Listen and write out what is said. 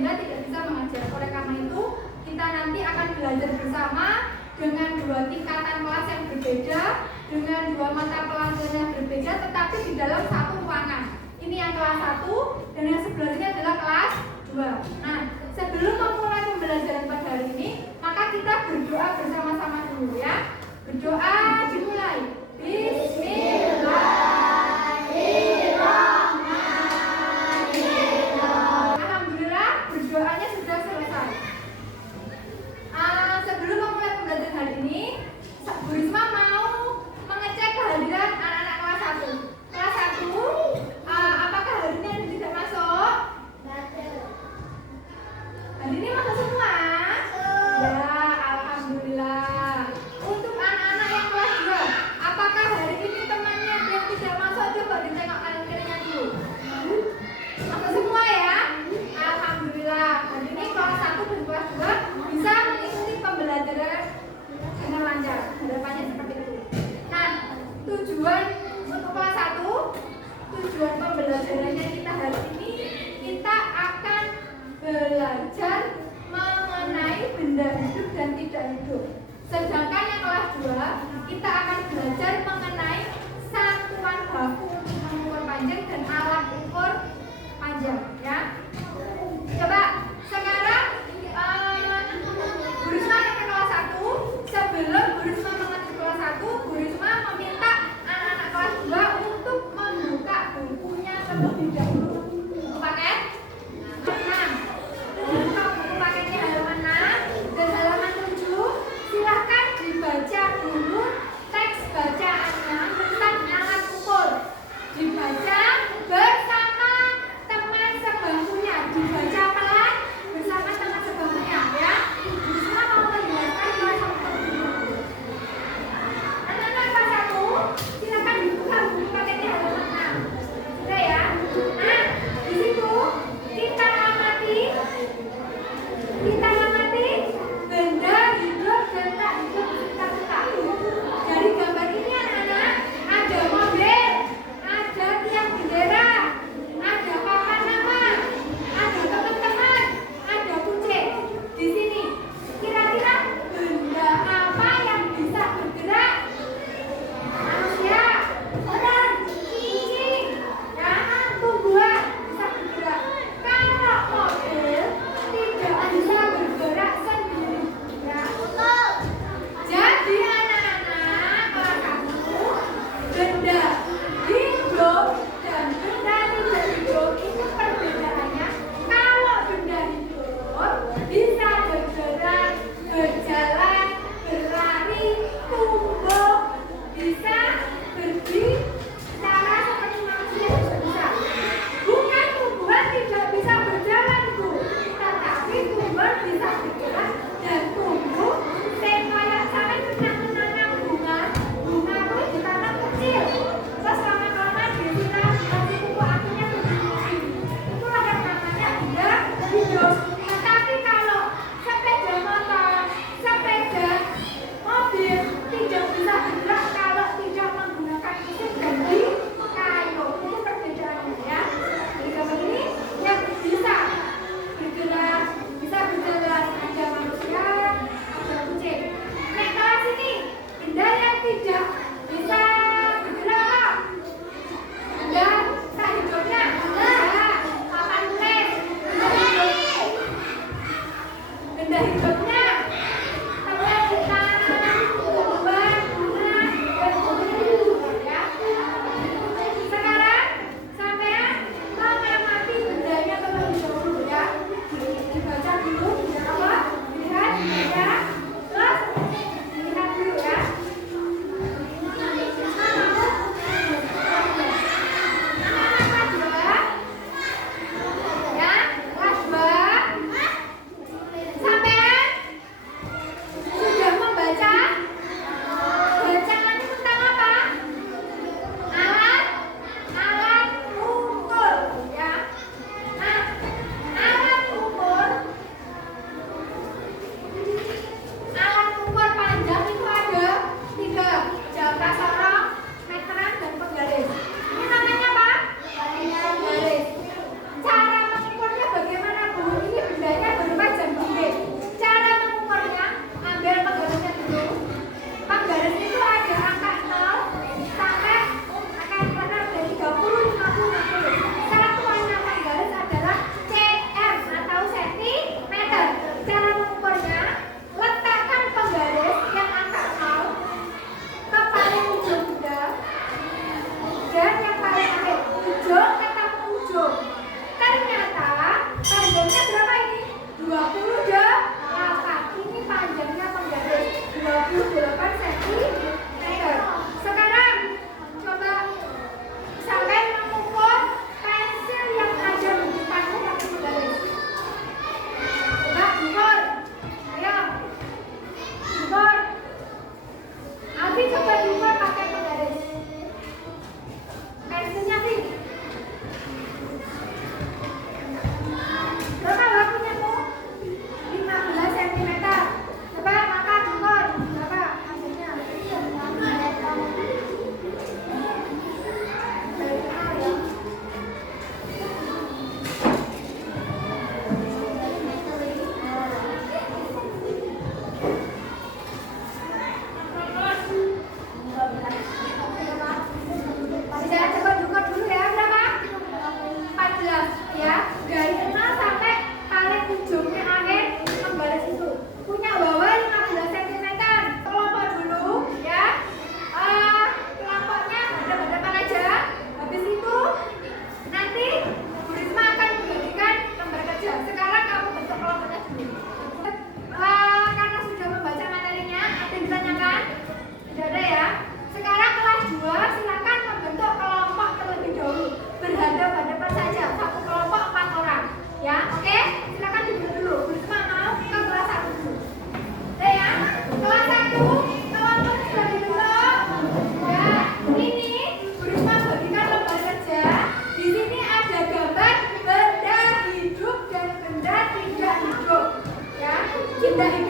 sehingga tidak bisa mengajar. Oleh karena itu, kita nanti akan belajar bersama dengan dua tingkatan kelas yang berbeda, dengan dua mata pelajaran yang berbeda, tetapi di dalam satu ruangan. Ini yang kelas 1 dan yang sebelahnya adalah kelas 2. Nah, sebelum memulai pembelajaran pada hari ini, maka kita berdoa bersama-sama dulu ya. Berdoa dimulai. Bismillahirrahmanirrahim. Alhamdulillah, berdoanya sudah selesai. Sebelum memulai pembelajaran hari ini, Bu Risma mau mengecek kehadiran anak-anak kelas 1. Kelas 1, apakah hari ini ada yang tidak masuk? Hari ini masuk semua? Ya, alhamdulillah. Untuk anak-anak yang kelas 2, apakah hari ini temannya yang tidak masuk? Coba ditengok kanan kirinya dulu. Masuk semua ya? Alhamdulillah. Hari ini kelas 1 dan kelas 2 bisa mengikuti pembelajaran dengan lancar. Harapannya seperti itu. Nah, tujuan untuk kelas 1, tujuan pembelajarannya kita hari ini, kita akan belajar mengenai benda hidup dan tidak hidup. Sedangkan yang kelas 2, kita akan belajar mengenai satuan baku mengukur panjang dan alat ukur panjang ya. Coba sekarang Bu Risma yang ke kelas 1. Sebelum Bu Risma mengajar kelas 1, Bu Risma meminta anak-anak kelas 2 untuk membuka bukunya terlebih dahulu. Buku paket 6. Buka buku paketnya halaman 6 dan halaman 7. Silahkan dibaca dulu teks bacaannya tentang alat ukur. Dibaca bersama teman sebangkunya. Dibaca pelan bersama teman sebangkunya ya. Bu Risma mau menjelaskan kelas 1. Anak-anak kelas 1, silakan dibuka buku paketnya halaman 6. Sudah ya? Nah, di situ kita amati benda hidup dan tak hidup kita. Dari gambar ini anak-anak, ada mobil, ada tiang bendera, ada papan nama, ada teman-teman, ada kucing. Di sini kira-kira benda apa yang bisa bergerak? Manusia, orang, kucing, ya, tumbuhan bisa bergerak. Kalau mobil tidak bisa bergerak sendiri, ya. Jadi anak-anak kelas 1, benda hidup dan benda tidak hidup itu perbedaannya. Kalau benda hidup bisa bergerak, berjalan, berlari, tumbuh, bisa berbicara seperti manusia juga bisa. Bukan tumbuhan tidak bisa berjalan, Bu, tetapi tumbuhan bisa bergerak dan tumbuh. Kayak sampai menanam bunga itu ditanam kecil, terus lama-lama disiram kasih pupuk akhirnya begini. Itulah yang namanya benda hidup. Tetapi kalau sepeda motor, sepeda mobil tidak bisa bergerak kalau tidak menggunakan mesin dan kayu. Itu perbedaannya ya. Jadi gambar ini yang bisa bergerak, bisa berjalan, ada manusia, ada kucing. Nah, kelas ini benda yang tidak bisa bergerak, benda tak hidupnya, papan tulis, benda hidup. indah itu